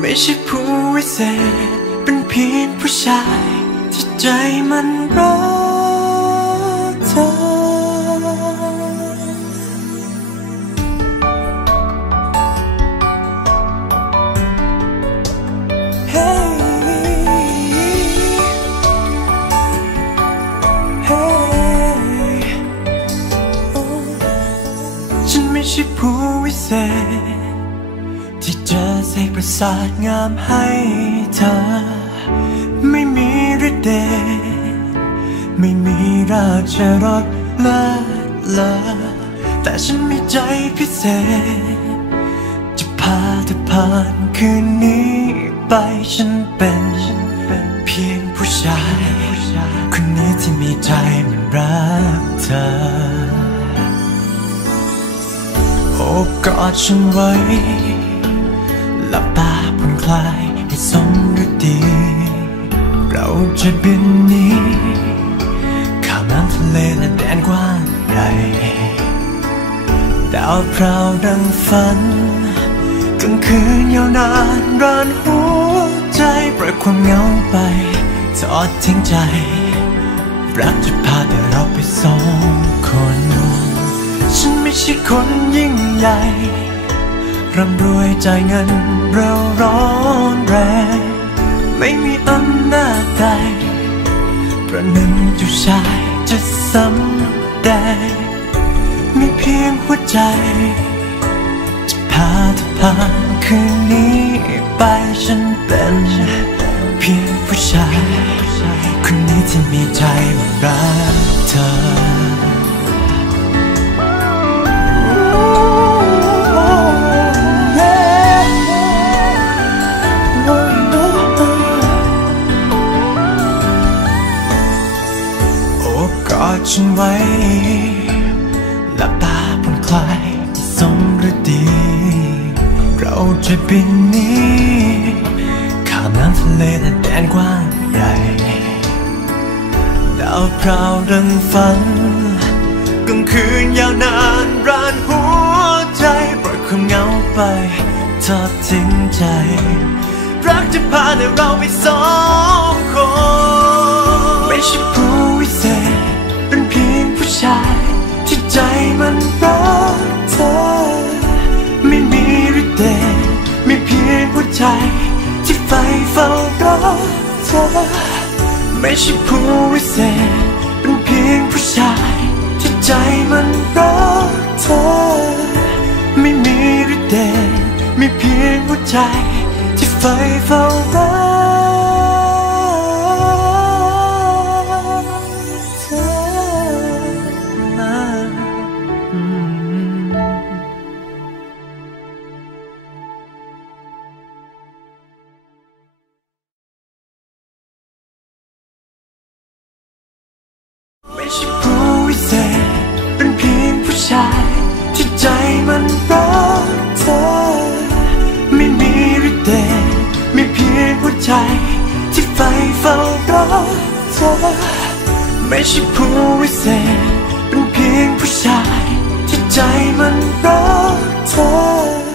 ไม่ใช่ผู้วิเศษ เป็นเพียงผู้ชายที่ใจมันรักเธอ Hey Hey ฉันไม่ใช่ผู้วิเศษ ประสาทงามให้เธอ ไม่มีฤทธิ์เดชไม่มีราชรสเลิศเลอแต่ฉันมีใจพิเศษ จะพาเธอผ่านคืนนี้ไปฉันเป็นเพียงผู้ชาย คนนี้ที่มีใจมันรักเธอ โอบกอดฉันไว้ หลับตาผ่อนคลายให้สมฤดี เราจะบินนี้ข้ามน้ำทะเลและแดนกว้างใหญ่ดาวพราวดังฝันกลางคืนยาวนานร้านหัวใจปล่อยความเหงาไปทอดทิ้งใจ รักจะพาแต่เราไปสองคน ฉันไม่ใช่คนยิ่งใหญ่ ร่ำรวยจ่ายเงินเร็วร้อนแรง ไม่มีอำนาจใดประหนึ่งจ้าชายจะสำแดงมีเพียงหัวใจ จะพาเธอผ่านคืนนี้ไปฉันเป็นเพียงผู้ชายคนนี้ที่มีใจมันรักเธอ อบกฉันไว้ หลับตาผ่อนคลายสมฤดี เราจะบินนี้ข้ามน้ำทะเลและแดนกว้างใหญ่ดาวพราวดังฝันกลางคืนยาวนานรานหัวใจปล่อยความเหงาไปทอดทิ้งใจ รักจะพาเราไปสองคน ไม่ใช่ผู้วิเศษเป็นเพียงผู้ชายที่ใจมันรักเธอ ไม่มีฤทธิ์เดชมีเพียงหัวใจที่ใฝ่เฝ้ารัก ที่ใจมันรักเธอ ไม่มีฤทธิ์เดชมีเพียงหัวใจ ที่ใฝ่เฝ้ารักเธอ ไม่ใช่ผู้วิเศษเป็นเพียงผู้ชาย ที่ใจมันรักเธอ